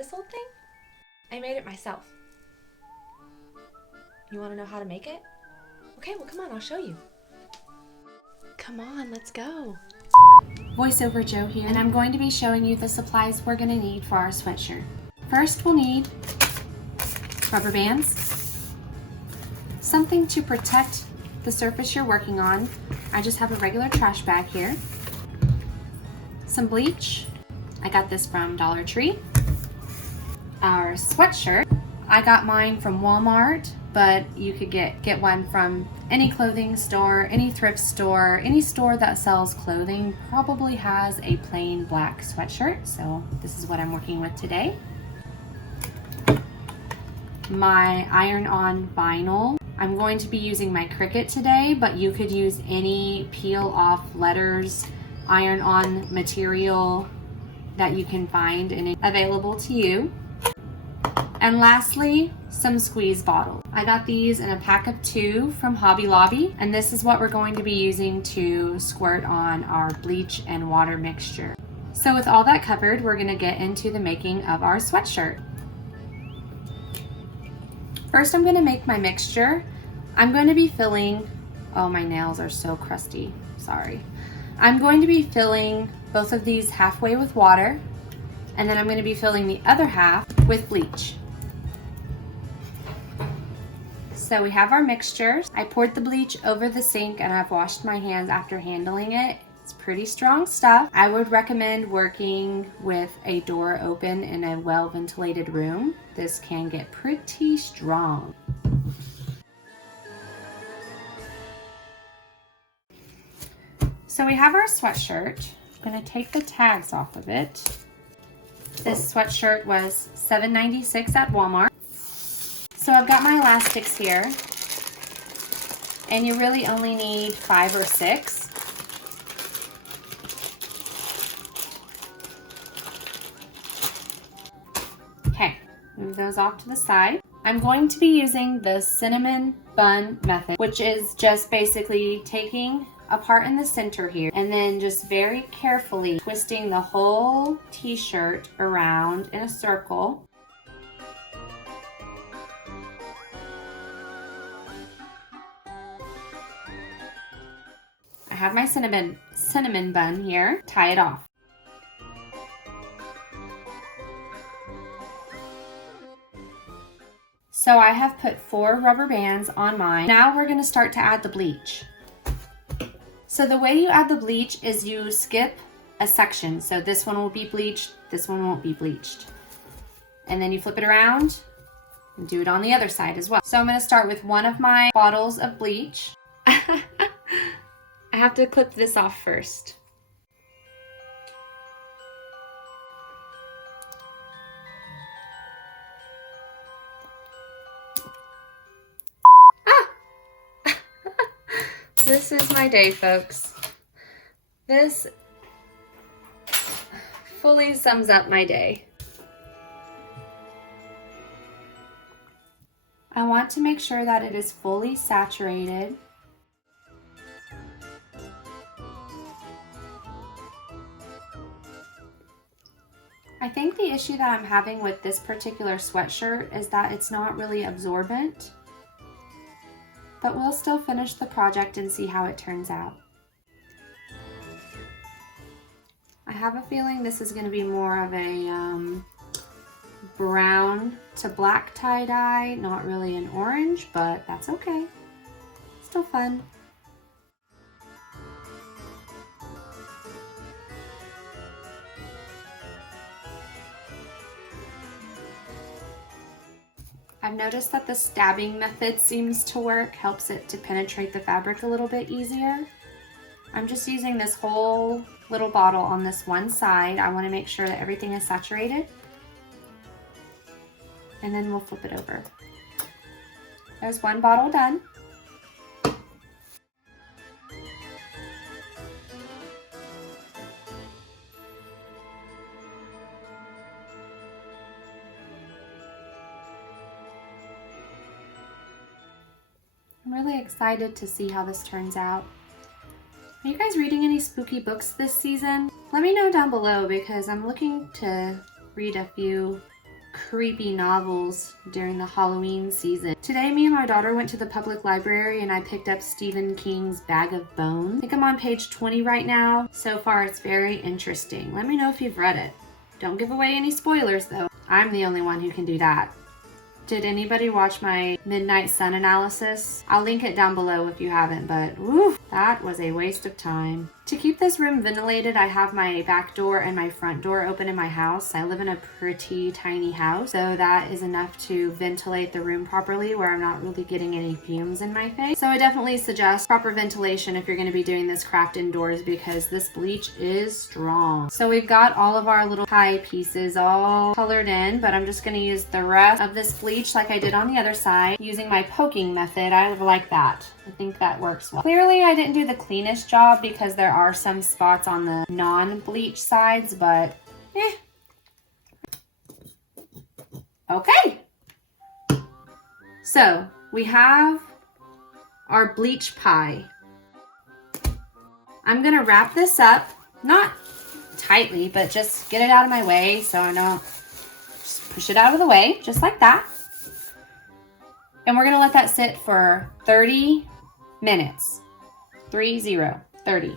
This old thing? I made it myself. You want to know how to make it? Okay, well come on, I'll show you. Come on, let's go. Voiceover Joe here, and I'm going to be showing you the supplies we're going to need for our sweatshirt. First, we'll need rubber bands, something to protect the surface you're working on. I just have a regular trash bag here. Some bleach. I got this from Dollar Tree. Our sweatshirt. I got mine from Walmart, but you could get one from any clothing store, any thrift store, any store that sells clothing probably has a plain black sweatshirt. So this is what I'm working with today. My iron-on vinyl. I'm going to be using my Cricut today, but you could use any peel-off letters, iron-on material that you can find and available to you. And lastly, some squeeze bottles. I got these in a pack of 2 from Hobby Lobby, and this is what we're going to be using to squirt on our bleach and water mixture. So with all that covered, we're gonna get into the making of our sweatshirt. First, I'm gonna make my mixture. I'm going to be filling, oh, my nails are so crusty, sorry. I'm going to be filling both of these halfway with water, and then I'm going to be filling the other half with bleach. So we have our mixtures. I poured the bleach over the sink and I've washed my hands after handling it. It's pretty strong stuff. I would recommend working with a door open in a well-ventilated room. This can get pretty strong. So we have our sweatshirt. I'm gonna take the tags off of it. This sweatshirt was $7.96 at Walmart. So I've got my elastics here, and you really only need 5 or 6. Okay, move those off to the side. I'm going to be using the cinnamon bun method, which is just basically taking a part in the center here and then just very carefully twisting the whole t-shirt around in a circle. I have my cinnamon bun here. Tie it off. So I have put 4 rubber bands on mine. Now we're going to start to add the bleach. So the way you add the bleach is you skip a section. So this one will be bleached, this one won't be bleached. And then you flip it around and do it on the other side as well. So I'm going to start with one of my bottles of bleach. I have to clip this off first. This is my day, folks. This fully sums up my day. I want to make sure that it is fully saturated. I think the issue that I'm having with this particular sweatshirt is that it's not really absorbent. But we'll still finish the project and see how it turns out. I have a feeling this is going to be more of a brown to black tie-dye, not really an orange, but that's okay. Still fun. I've noticed that the stabbing method seems to work, helps it to penetrate the fabric a little bit easier. I'm just using this whole little bottle on this one side. I want to make sure that everything is saturated. And then we'll flip it over. There's one bottle done. I'm really excited to see how this turns out. Are you guys reading any spooky books this season? Let me know down below because I'm looking to read a few creepy novels during the Halloween season. Today, me and my daughter went to the public library and I picked up Stephen King's Bag of Bones. I think I'm on page 20 right now. So far, it's very interesting. Let me know if you've read it. Don't give away any spoilers though. I'm the only one who can do that. Did anybody watch my Midnight Sun analysis? I'll link it down below if you haven't, but woo, that was a waste of time. To keep this room ventilated, I have my back door and my front door open in my house. I live in a pretty tiny house, so that is enough to ventilate the room properly where I'm not really getting any fumes in my face. So I definitely suggest proper ventilation if you're going to be doing this craft indoors because this bleach is strong. So we've got all of our little pie pieces all colored in, but I'm just going to use the rest of this bleach like I did on the other side using my poking method. I like that. I think that works well. Clearly, I didn't do the cleanest job because there are some spots on the non-bleach sides, but okay. So we have our bleach pie. I'm gonna wrap this up, not tightly, but just get it out of my way so I don't just push it out of the way, just like that. And we're gonna let that sit for 30 minutes. 30.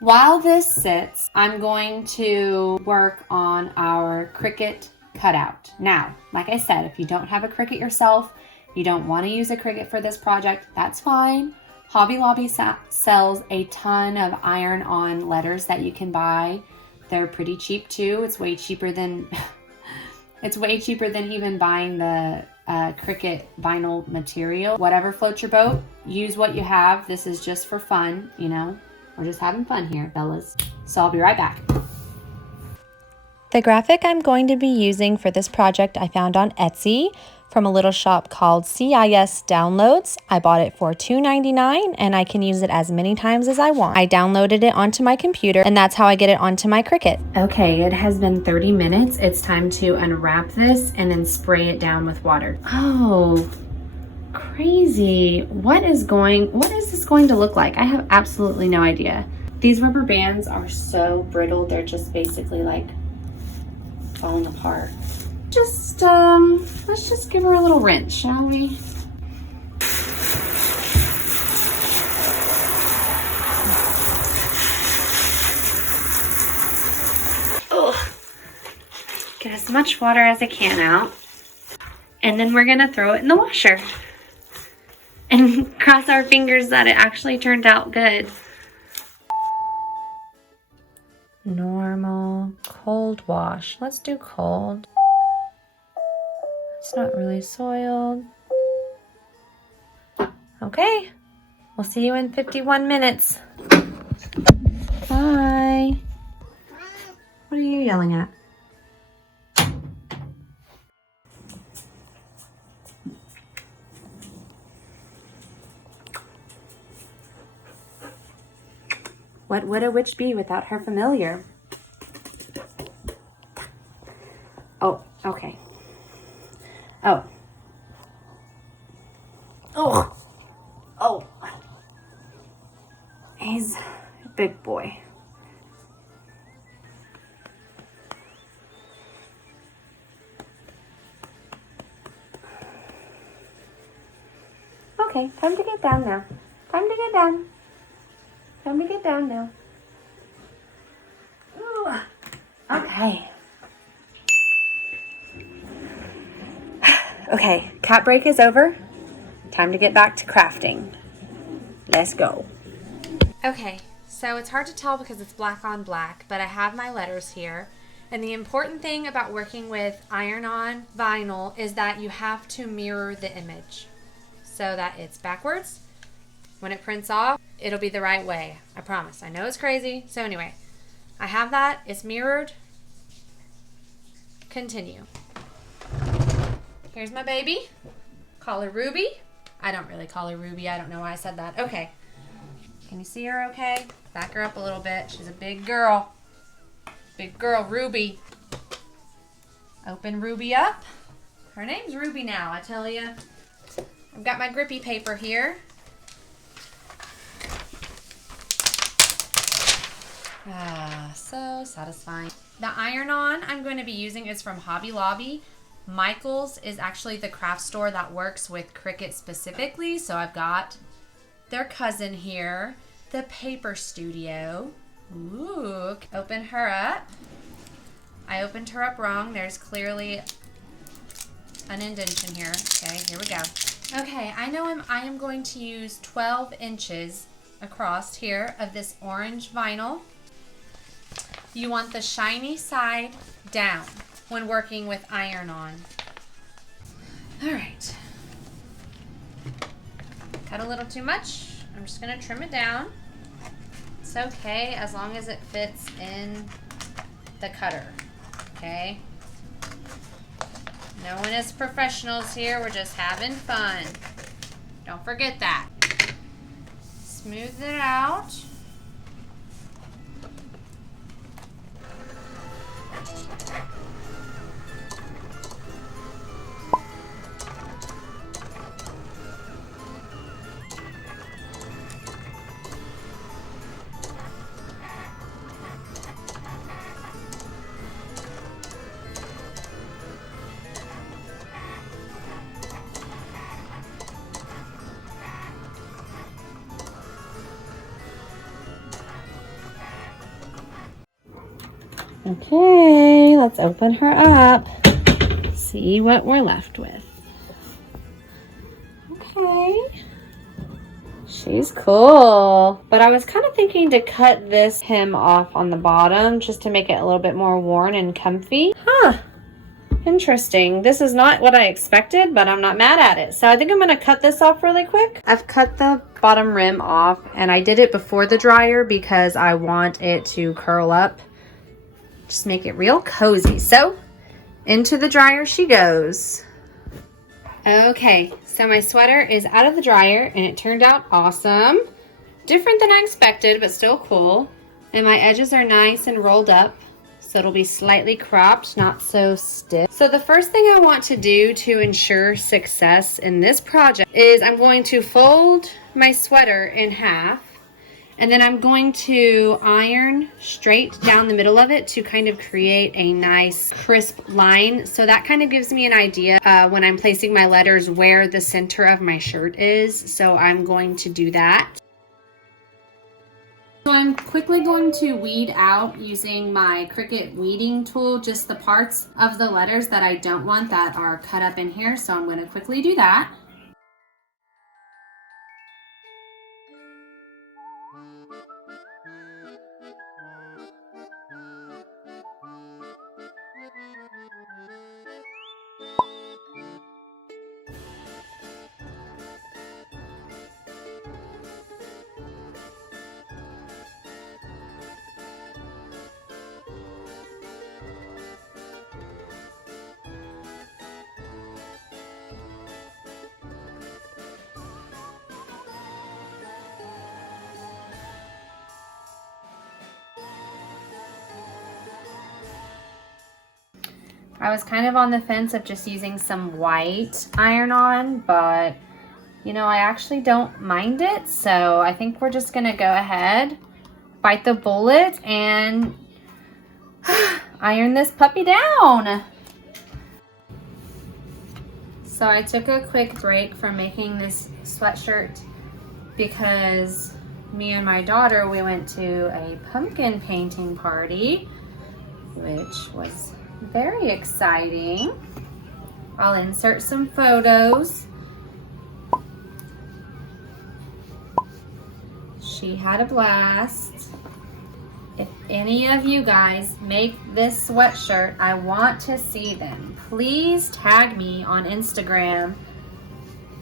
While this sits, I'm going to work on our Cricut cutout. Now, like I said, if you don't have a Cricut yourself, you don't want to use a Cricut for this project, that's fine. Hobby Lobby sells a ton of iron-on letters that you can buy. They're pretty cheap too. It's way cheaper than even buying the Cricut vinyl material. Whatever floats your boat, use what you have. This is just for fun, you know. We're just having fun here, fellas. So I'll be right back. The graphic I'm going to be using for this project I found on Etsy from a little shop called CIS Downloads. I bought it for $2.99 and I can use it as many times as I want. I downloaded it onto my computer and that's how I get it onto my Cricut. Okay, it has been 30 minutes. It's time to unwrap this and then spray it down with water. Oh, crazy. What is this going to look like? I have absolutely no idea. These rubber bands are so brittle. They're just basically like falling apart. Let's just give her a little rinse, shall we? Oh, get as much water as I can out. And then we're gonna throw it in the washer. And cross our fingers that it actually turned out good. Normal, cold wash. Let's do cold. It's not really soiled. Okay, we'll see you in 51 minutes. Bye. What are you yelling at? What would a witch be without her familiar? Oh, okay. Oh. Oh. Oh. He's a big boy. Okay, time to get down now. Time to get down. Time to get down now. Ooh. Okay. Okay, cat break is over. Time to get back to crafting. Let's go. Okay, so it's hard to tell because it's black on black, but I have my letters here. And the important thing about working with iron-on vinyl is that you have to mirror the image so that it's backwards. When it prints off, it'll be the right way. I promise. I know it's crazy. So anyway, I have that. It's mirrored. Continue. Here's my baby. Call her Ruby. I don't really call her Ruby. I don't know why I said that. Okay. Can you see her okay? Back her up a little bit. She's a big girl. Big girl, Ruby. Open Ruby up. Her name's Ruby now, I tell you. I've got my grippy paper here. Ah, so satisfying. The iron-on I'm going to be using is from Hobby Lobby. Michael's is actually the craft store that works with Cricut specifically, so I've got their cousin here, the Paper Studio. Ooh, open her up. I opened her up wrong. There's clearly an indentation here. Okay, here we go. Okay, I know I am going to use 12 inches across here of this orange vinyl. You want the shiny side down when working with iron-on. All right. Cut a little too much. I'm just gonna trim it down. It's okay as long as it fits in the cutter, okay? No one is professionals here, we're just having fun. Don't forget that. Smooth it out. Okay, let's open her up. See what we're left with. Okay. She's cool. But I was kind of thinking to cut this hem off on the bottom just to make it a little bit more worn and comfy. Huh. Interesting. This is not what I expected, but I'm not mad at it. So I think I'm going to cut this off really quick. I've cut the bottom rim off, and I did it before the dryer because I want it to curl up. Just make it real cozy. So into the dryer she goes. Okay, so my sweater is out of the dryer and it turned out awesome. Different than I expected, but still cool. And my edges are nice and rolled up, so it'll be slightly cropped, not so stiff. So the first thing I want to do to ensure success in this project is I'm going to fold my sweater in half. And then I'm going to iron straight down the middle of it to kind of create a nice crisp line. So that kind of gives me an idea when I'm placing my letters where the center of my shirt is. So I'm going to do that. So I'm quickly going to weed out using my Cricut weeding tool, just the parts of the letters that I don't want that are cut up in here. So I'm going to quickly do that. I was kind of on the fence of just using some white iron-on, but you know, I actually don't mind it. So I think we're just gonna go ahead, bite the bullet, and iron this puppy down. So I took a quick break from making this sweatshirt because me and my daughter, we went to a pumpkin painting party, which was very exciting. I'll insert some photos. She had a blast. If any of you guys make this sweatshirt, I want to see them. Please tag me on Instagram.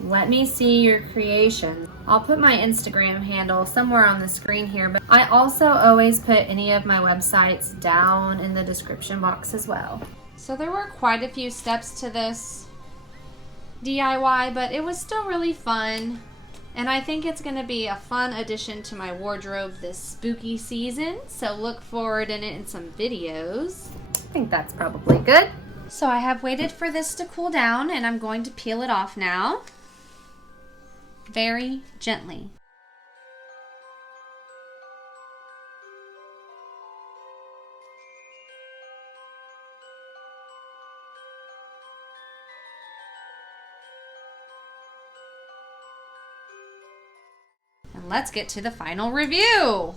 Let me see your creation. I'll put my Instagram handle somewhere on the screen here, but I also always put any of my websites down in the description box as well. So there were quite a few steps to this DIY, but it was still really fun. And I think it's going to be a fun addition to my wardrobe this spooky season. So look forward in some videos. I think that's probably good. So I have waited for this to cool down and I'm going to peel it off now. Very gently. let's get to the final review.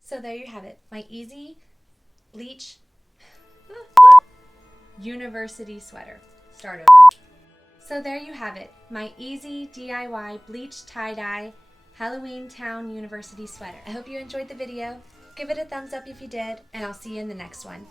So there you have it, my easy bleach university sweater. Start over. So there you have it, my easy DIY bleach tie-dye HALLOWEENTOWN University sweater. I hope you enjoyed the video. Give it a thumbs up if you did, and I'll see you in the next one.